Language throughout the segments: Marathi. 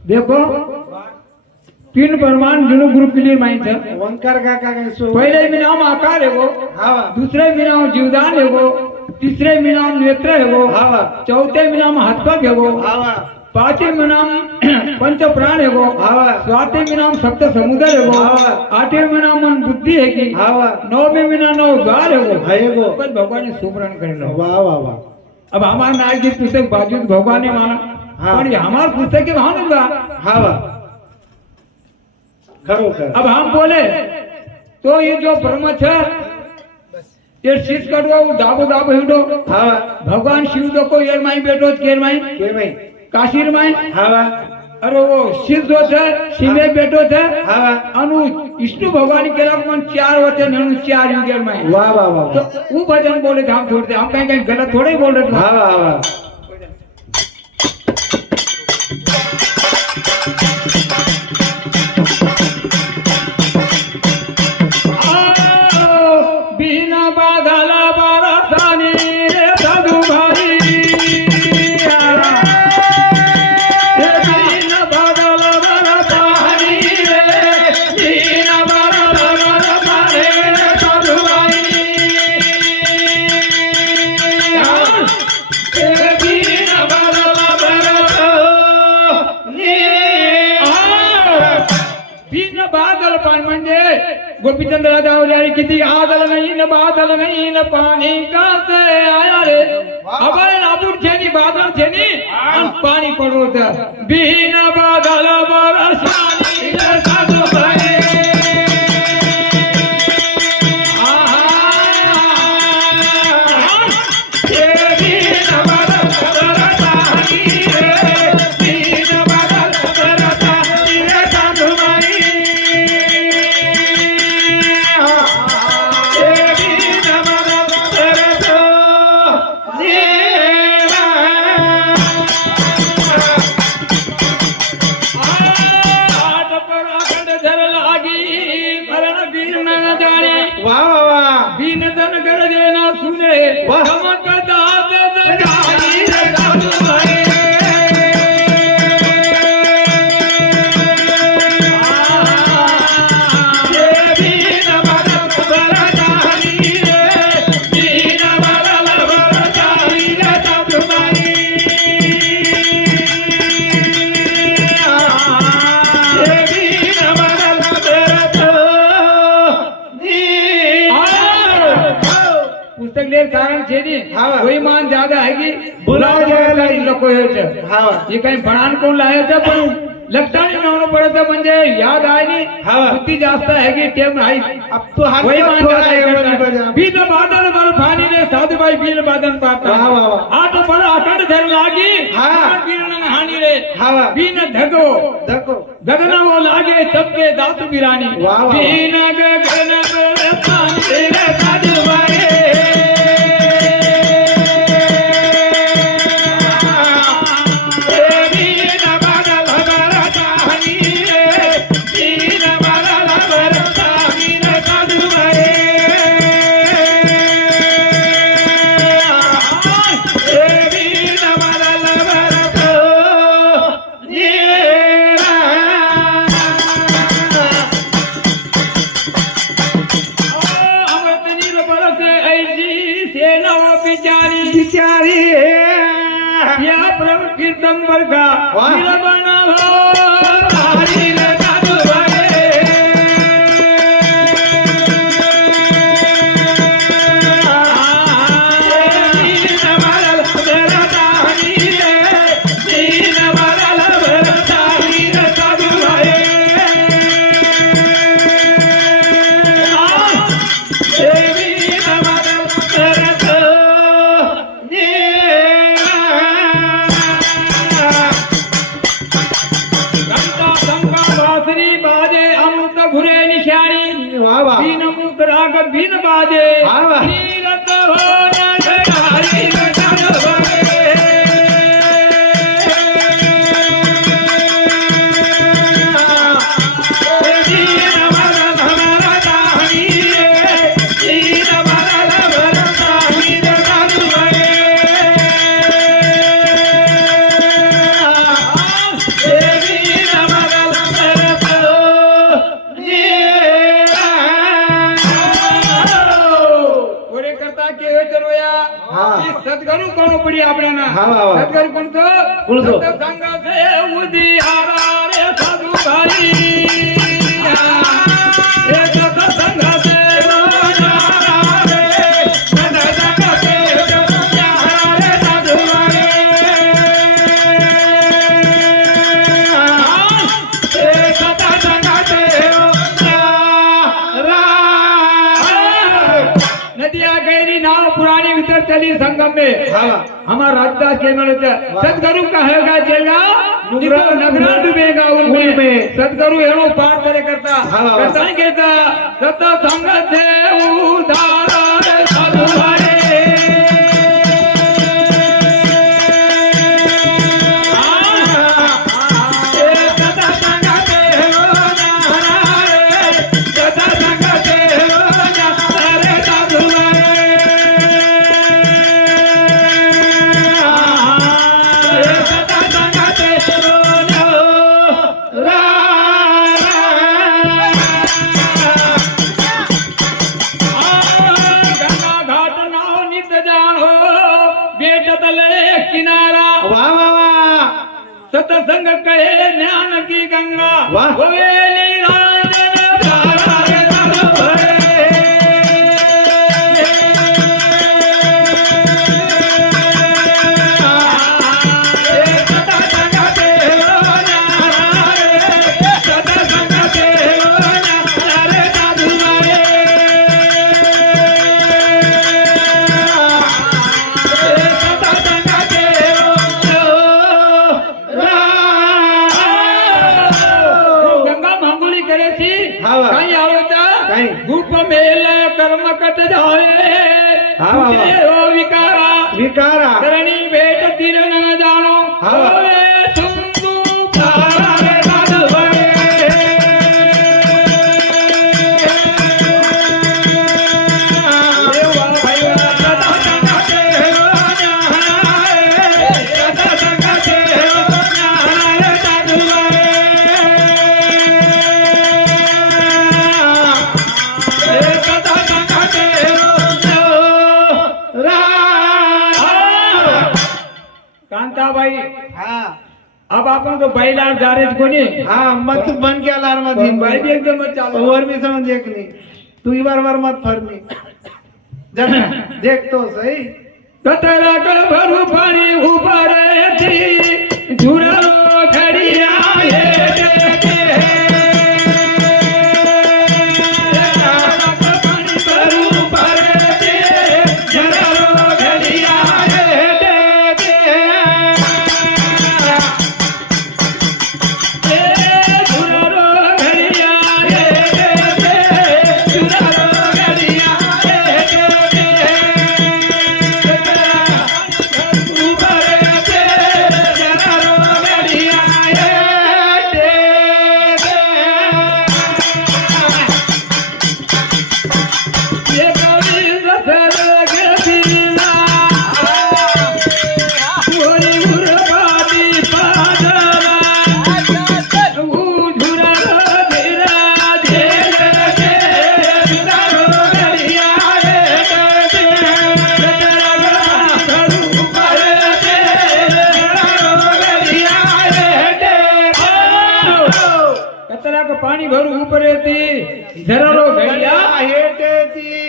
देखो तीन प्रमाण जिनो गुरु क्लियर माइंड है ओंकार का सो पहले में नाम आकार है वो दूसरे में नाम जीवदान है वो तीसरे में नाम नेत्र है वो चौथे में नाम हथपग है वो पांचवे में नाम पंच प्राण है वो सातवें में नाम सप्त समुद्र है वो आठवें में नाम मन बुद्धि है कि नौवें में नाम नौ द्वार है वो बस भगवान ने सुमरण कर लो। वाह वाह वाह। अब हमारे नायक जी पुस्तक बाजूद भगवान ने माना और हमारे पुस्तक के वहां होगा। अब हम बोले तो ये जो ब्रह्म है ये शीश कटवा डाबो डाबो हिंडो भगवान शिव तो को ये माई बैठो केर माई काशीर माई अरे वो शीश जो थे शिवे बैठो थे अनु विष्णु भगवान के मन 4 होते ननु 4 युगर माई। वाह वाह वाह। तो वो भजन बोले थे हम छोड़ते हम कहीं कहीं गलत थोड़े बोल रहे थे। वाह वाह वाह। गोपीचंद राजा हो किती आदल नहीं न बादल नहीं न पानी का से आया रे अबे नापुर छेनी बादल छेनी पानी पड़ो था बिना बादल बरसानी साधु भाई कोई मान ज्यादा है कि बुलाव जायला इन लोग ये कहीं बनान कोण लाया था पण लगता नहीं नावं पडत म्हणजे याद आहे नी बुद्धी जास्त आहे की टेम आहे अब तो हाथ वही मान ज्यादा है बिन बादल बर फानी रे साधु भाई बिन बादन पाता आठ पर अखंड धर लागी बिन हानि रे बिन धगो गगन वो लागे सबके दास बिरानी बिन गगन बर फानी रे साधु भाई कीर्तन का बना वाजे हा वा. नीरत होण्याची ओरे करता केवे चरवया हा. ही सद्गुरु कोण पडी आपल्याला हा, वा, वा. सद्गुरु कोणतो कोणतो? सत्संगाचे उदिहारा रे साधू भाई हे सत्संगाचे उदिहारा रे सत्संगाचे उदिहारा रे साधू भाई हे सत्संगाचे उदिहारा नदिया गहरी नाव पुरानी उतर चली संगम में हा वा. हमारा रास्ता के में सदगुरु कहेगा चलेगा नगरा डूबेगा उनमें उनमें। सदगुरु हेणो पार करे करता हाँ, हाँ, करता ही कहता सत्संग से उधारा रे साधु भाई किनारा वा वा वा. सत्संग कहे ज्ञान की गंगा वाह. होवे निरंजन धारा रे साधु भाई। गंगा मांगुली करे छी हा वा. काही आवता काही. धूप मेल कर्म कट जाए हा वा वा. तुझे हो विकारा विकारा करणी भेट तीर न जानो हा वा. होवे सुंदू प्यारा रे साधु भाई। ये वा भाई वा, सत्संगाचे हो न्यारा रे, सत्संगाचे हो न्यारा रे साधु भाई। हे सत्संगाचे हो न्यारा। कांताबाई हा अब आपण तो बैलार जारेच कोणी हा. मत तू बंद केला यार मत बाई भी एकदम चालू और भी समझ देख नहीं तू ही बार मत फरनी जब देख तो सही. कतरा कल भरू पाणी उभारे थी झुरलो खड़िया हे देखे पाणी भरू पारे थी झुरलो खड़िया हे देखे झुरलो खड़िया हे देखे झुरलो खड़िया हे देखे पाणी भरू उपरे ती झरलो घड्या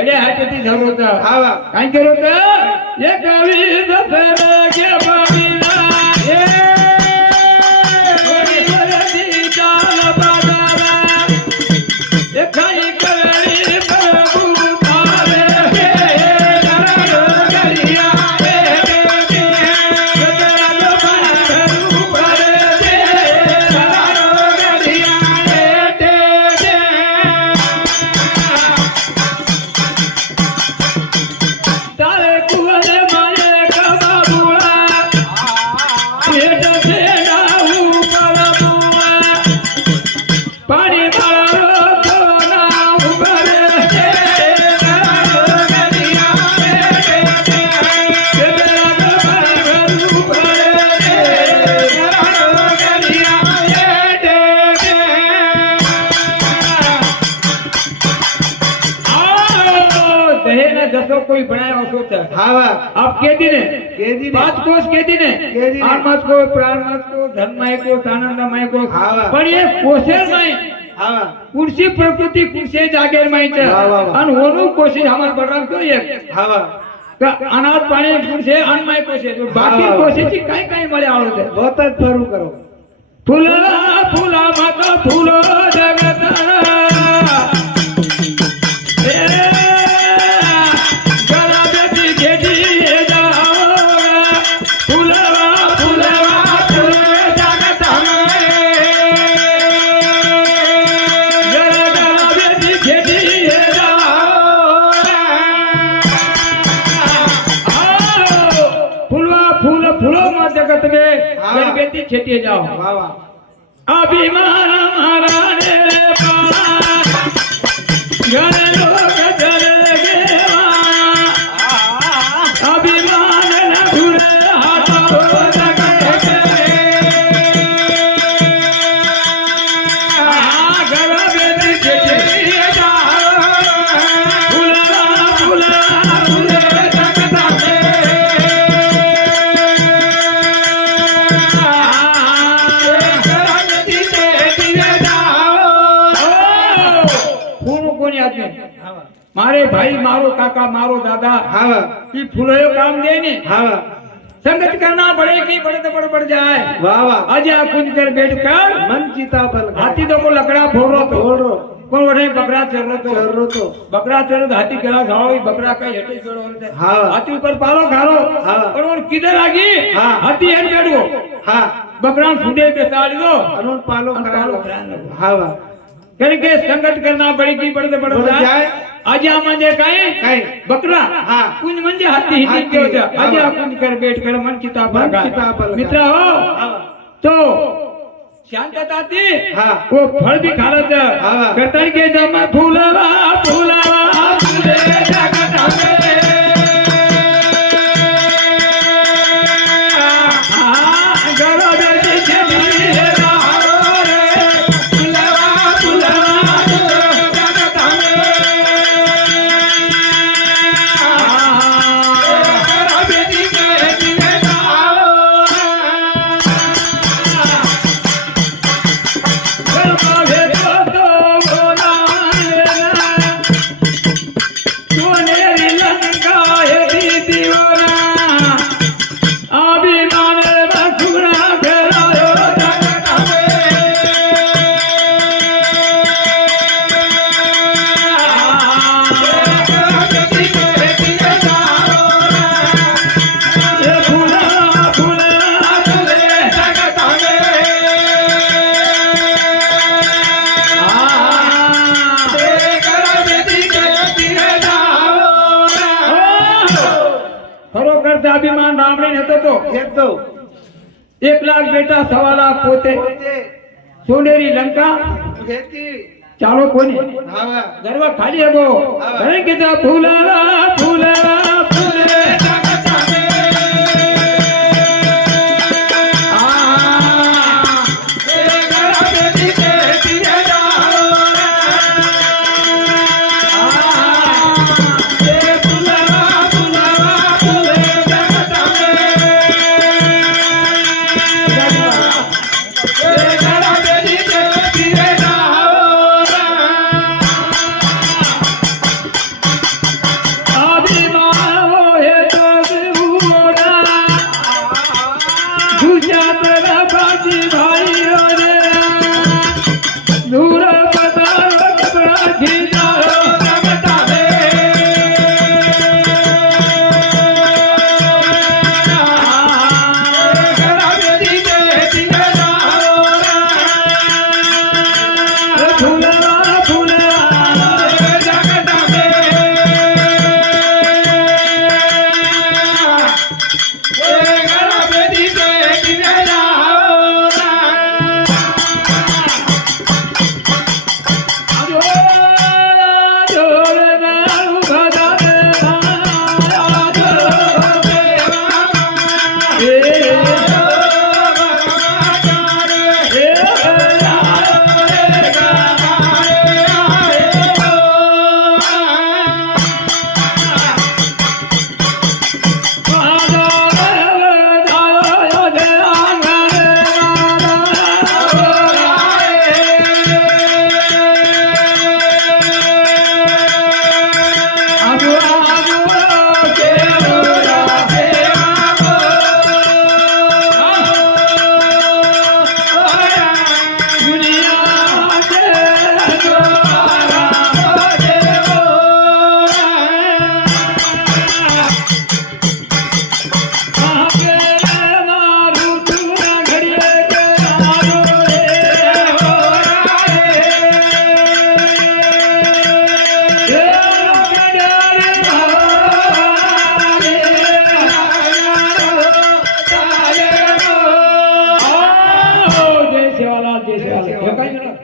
घड्या हातेती झरवता हा वा. काय केलं होतं एक कवी दसर घे बाबीला होरी वरती चाल बाजारा एक काही कळली प्रभू पारे झरलो घड्या એને જસો કોઈ ભણાયો હશો છે હા વા આપ કેદી ને કેદી ને 5 કોષ કેદી ને કેદી ને આત્મા કો પ્રાણ કો ધર્મમય કો આનંદમય કો હા વા પણ એ કોષેરમય હા વા કુર્સી પ્રકૃતિ કુર્સી જાગેરમય છે વાહ, વાહ, વાહ. અને ઓનું કોશી અમાર બળરામ કયો એક હા વા કે અનાજ પાણી કુર્સી અન્નમય કોશી તો બાકી વાહ, વાહ. કોશી થી કઈ કઈ મળે આવડે છે બોત જ ફરું કરો ફૂલા ફૂલા માતા ફૂલો જગત जगत में गणपति छेटिए जाओ વાહ વાહ अभिमान हमारा रे घर लोग चले गए अभिमान न भूले हाथों जगत के घर बेटी छेटिए जाओ फूला फूला फूले जगत मारे भाई मारो काका मारो दादा હા વા ये फूलो काम दे ने હા वा संगत करना पड़ेगी बड़े तो बढ़ जाए વાહ વાહ आज आ कुछ कर बैठ कर મન ચિતા પર हाथी तो को लकड़ा फोड़ो तो થોડો कौन वठे बकरा चरो तो ચરો તો बकरा चरो तो हाथी केला खाओ बकरा कई हटे चढ़ो हाँ। हाथी ऊपर पालो खालो हाँ। और वो किधर आगी हाँ। हाथी हेड बैठो હા बकरा फूडे बेसाड़ी दो અનોન પાલો અને કરાવો પાલો કરાવો. હા વા करके संगत करना पड़ेगी बड़े तो बढ़ बढ़ जाए जाए. आज म्हणजे काय काय? बकरा हाँ. कुंज म्हणजे हाती हिंदी हाती. होत्या आज हाँ. कुंज कर बैठ कर मन किताब मन लगा. किताब लगा. मित्र हो हाँ. तो शांतता थी हाँ. वो फल भी खा रहा था हाँ. करतर के जम फूलवा फूलवा फूले जगत में गलो बेटी छेड़ी राहो रे फूलवा फूलवा जगत में बेटी छेड़ी राहो अभिमान रामणे હતો તો એક તો 1 લાખ બેટા 1.5 લાખ પોતે પોતે સોનેરી લંકા ખેતી ચાલો કોની હા વા ગરવા ખાલી હગો ઘરે કીધા ફૂલાવા